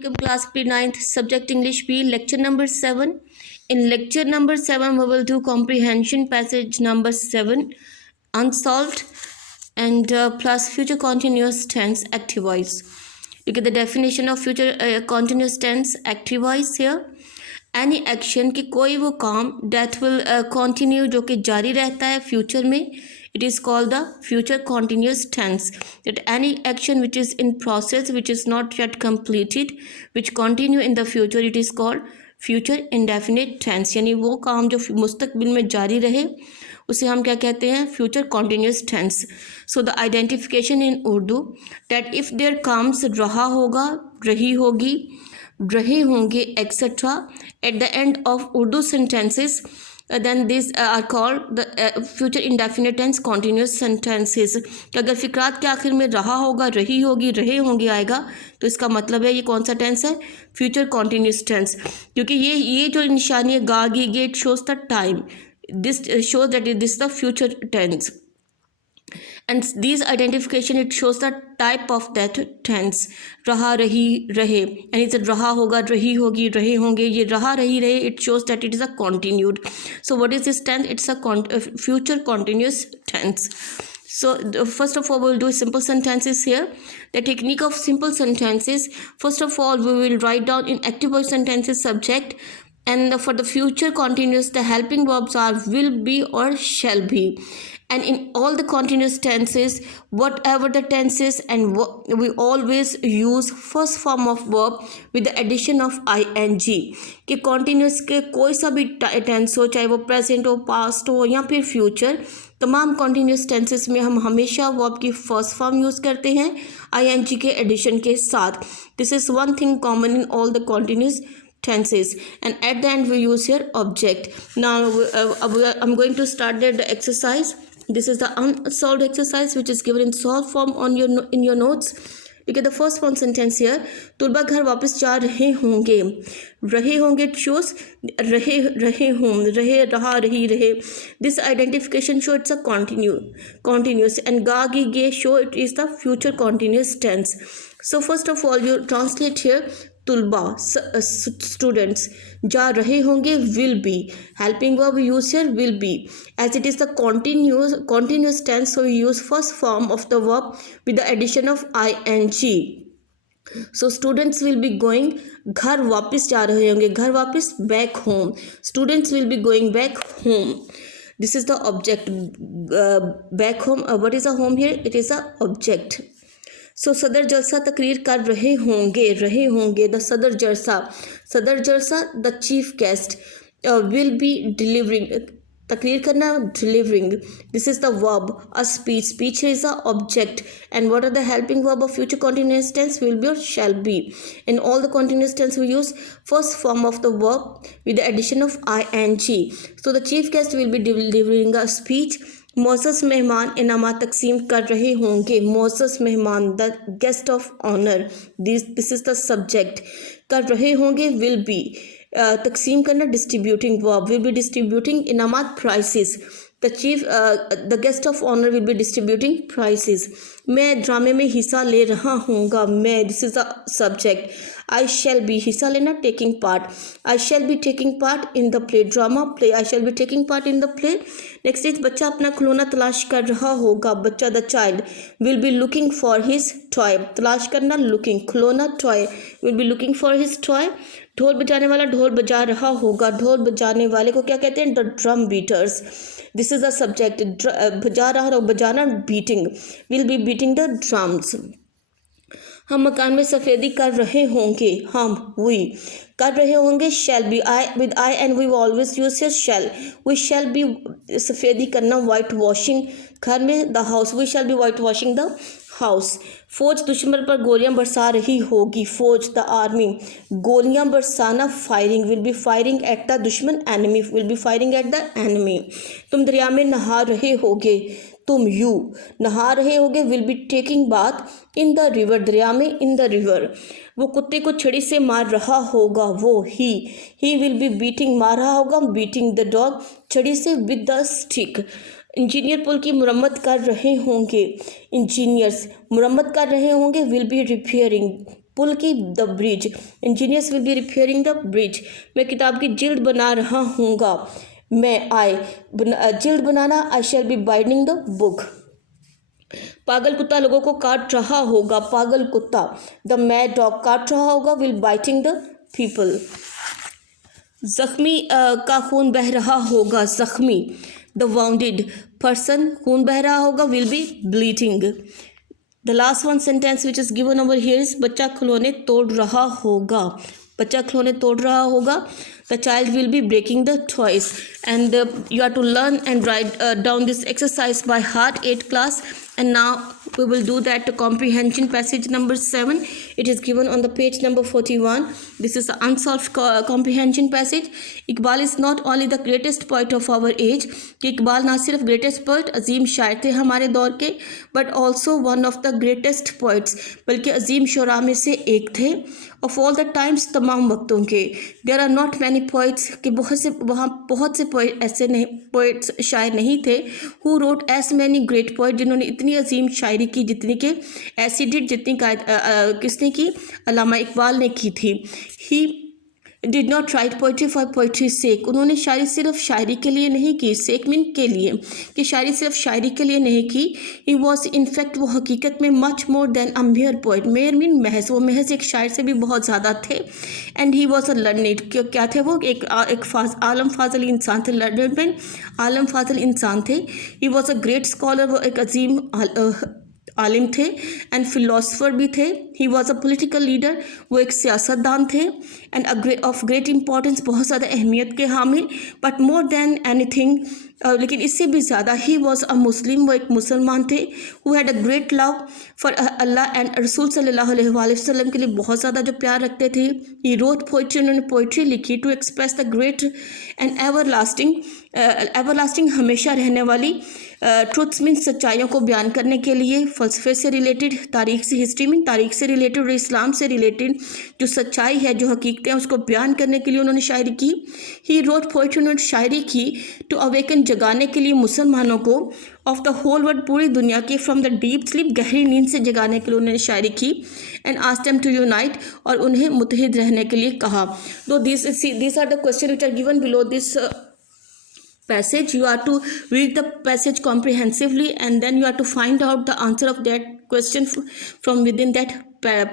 Welcome class P9th subject English B lecture number 7. In lecture number 7 we will do comprehension passage number 7 unsolved and plus future continuous tense active voice. Look at the definition of future continuous tense active voice here. Any action कि कोई वो काम that will continue जो कि जारी रहता है future में, it is called the future continuous tense. That any action which is in process, which is not yet completed, which continue in the future, it is called future indefinite tense. यानी वो काम जो मुस्तकबिल में जारी रहे उसे हम क्या कहते हैं, future continuous tense. So the identification in Urdu that if there comes रहा होगा, रही होगी, रहे होंगे etcetera at the end of Urdu sentences, then these are called the future indefinite tense continuous sentences. कि अगर फिक्रात के आखिर में रहा होगा, रही होगी, रहे होंगे आएगा तो इसका मतलब है ये कौन सा टेंस है, फ्यूचर कॉन्टीन्यूस टेंस. क्योंकि ये जो निशानी है गा गी गेट shows the time, this shows that this is the future tense, and these identification it shows the type of that tense. रहा, रही, रहे, and it's a रहा होगा, रही होगी, रहे होंगे. ये रहा, रही, रहे, it shows that it is a continued. So what is this tense? It's a future continuous tense. So first of all we will do simple sentences here. The technique of simple sentences, first of all we will write down in active voice sentences subject, and for the future continuous the helping verbs are will be or shall be. And in all the continuous tenses, whatever the tenses, and we always use first form of verb with the addition of ing. कि continuous के कोई सा भी tense हो, चाहे वो present हो, past हो या फिर future, तमाम continuous tenses में हम हमेशा verb की first form use करते हैं ing के addition के साथ. This is one thing common in all the continuous tenses. And at the end we use here object. Now I'm going to start the exercise. This is the unsolved exercise which is given in solved form on your notes. Look at the first one sentence here. तुलबा घर वापस जा रहे होंगे. रहे होंगे shows रहे हों, रहे, रहा, रही, रहे. This identification show it's a continuous, and ga gi ge show it is the future continuous tense. So first of all you translate here. तुलबा students, जा रहे होंगे will be, helping verb use here will be, as it is the continuous tense, so we use first form of the verb with the addition of ing. So students will be going, घर वापस जा रहे होंगे, घर वापस back home, students will be going back home. This is the object, back home. What is a home here? It is a object. सो सदर जलसा तकरीर कर रहे होंगे द सदर जलसा the chief guest will be delivering, तकरीर करना, delivering. This is the verb a speech is a object, and what are the helping verb of future continuous tense will be और shall be. In all the continuous tense we use first form of the verb with the addition of ing. So the chief guest will be delivering a speech. मोसस मेहमान इनामात तकसीम कर रहे होंगे. मोसस मेहमान the guest of honour, this is the subject. कर रहे होंगे विल बी, तकसीम करना distributing verb, will be distributing इनामात prizes. The guest of honour will be distributing prizes. मैं ड्रामे में हिस्सा ले रहा हूँगा, मैं, this is the subject. I shall be, हिस्सा लेना, taking part. I shall be taking part in the play, ड्रामा play. I shall be taking part in the play. Next is बच्चा अपना खिलौना तलाश कर रहा होगा. बच्चा the child will be looking for his toy, तलाश करना, लुकिंग, खिलौना, toy, will be looking for his toy. ढोल बजाने वाला ढोल बजा रहा होगा. ढोल बजाने वाले को क्या कहते हैं, the drum beaters. This is the subject. बजा रहा, बजाना, beating, will be beating the drums. हम मकान में सफ़ेदी कर रहे होंगे, हम, वी, कर रहे होंगे, shall be, I with I and we always use here shall. We shall be सफ़ेदी करना, वाइट वॉशिंग, घर में, the house, we shall be whitewashing the house. फौज दुश्मन पर गोलियां बरसा रही होगी. फौज द आर्मी, गोलियां बरसाना, firing, will be firing at the दुश्मन, enemy, will be firing at the enemy. तुम दरिया में नहा रहे होगे, तुम, यू, नहा रहे होगे, will be taking bath in the river, दरिया में, इन द रिवर. वो कुत्ते को छड़ी से मार रहा होगा, वो, ही विल बी बीटिंग, मार रहा होगा, बीटिंग द डॉग, छड़ी से, विद द स्टिक. इंजीनियर पुल की मुरम्मत कर रहे होंगे. इंजीनियर्स मुरम्मत कर रहे होंगे, विल बी रिपेयरिंग पुल की the bridge, engineers will be repairing the bridge, मैं किताब की जिल्द बना रहा हूँगा, मैं जिल्द बनाना, I shall be binding the book, पागल कुत्ता लोगों को काट रहा होगा, पागल कुत्ता, द मैड डॉग काट रहा होगा, विल बाइटिंग द पीपल, जख्मी का खून बह रहा होगा, जख्मी, द वाउंडेड पर्सन, खून बह रहा होगा, will be bleeding, the last one sentence which is given over here is बच्चा खिलौने तोड़ रहा होगा, बच्चा खिलौने तोड़ रहा होगा, the child will be breaking the toys, and you have to learn and write down this exercise by heart, 8th class. And now we will do that comprehension passage number 7. It is given on the page number 41. This is the unsolved comprehension passage. Iqbal is not only the greatest poet of our age, कि इकबाल ना सिर्फ greatest poet अजीम शायर थे हमारे दौर के, but also one of the greatest poets, बल्कि अजीम शुरा में से एक थे, of all the times, तमाम वक्तों के. There are not many poets, कि बहुत से poet ऐसे नहीं, poets शायर नहीं थे, who wrote as many great poets, जिन्होंने इतनी अजीम शायरी की जितनी के ऐसी डिड जितनी किसने की, अल्लामा इकबाल ने की थी. He did not write poetry for poetry's sake, उन्होंने शायरी सिर्फ शायरी के लिए नहीं की, सेक मीन के लिए, कि शायरी सिर्फ शायरी के लिए नहीं की. ही वॉज इन फैक्ट, वो हकीकत में मच मोर देन अ मेयर पोइट, मेयर मीन महज, वो महज एक शायर से भी बहुत ज़्यादा थे. And he was a learned, क्या थे वो, एक आलम फाजल इंसान थे, लर्नेड मीन आलम फाजल इंसान थे. He was a great scholar, वो एक अजीम आलिम थे, एंड फिलोसफर भी थे. He was a political leader, वो एक सियासतदान थे, एंड ऑफ ग्रेट इंपॉर्टेंस, बहुत ज़्यादा अहमियत के हामिल. बट मोर देन एनीथिंग, लेकिन इससे भी ज़्यादा, ही वॉज अ मुस्लिम, वो एक मुसलमान थे. Who had a great love for अल्लाह एंड रसूल सल्लल्लाहु अलैहि वसल्लम के लिए बहुत ज़्यादा जो प्यार रखते थे. ही रोट पोइट्री, उन्होंने पोइट्री लिखी to express the great and everlasting हमेशा रहने वाली, ट्रुथ्स मीन सच्चाइयों को बयान करने के लिए, फ़लसफ़े से रिलेटेड, तारीख से, हिस्ट्री मीन तारीख से रिलेटेड और इस्लाम से रिलेटेड जो सच्चाई है, जो हकीकतें हैं, उसको बयान करने के लिए उन्होंने शायरी की. ही रोट पोइट्री, उन्होंने शायरी की टू अवेकन, जगाने के लिए मुसलमानों को, ऑफ द होल वर्ल्ड, पूरी दुनिया के, फ्रॉम द डीप स्लीप, गहरी नींद से जगाने के लिए उन्होंने शायरी की. And asked them to unite, और उन्हें मुत्तहिद रहने के लिए कहा. तो these are the questions which are given below this passage. You are to read the passage comprehensively, and then you are to find out the answer of that question from within that paragraph.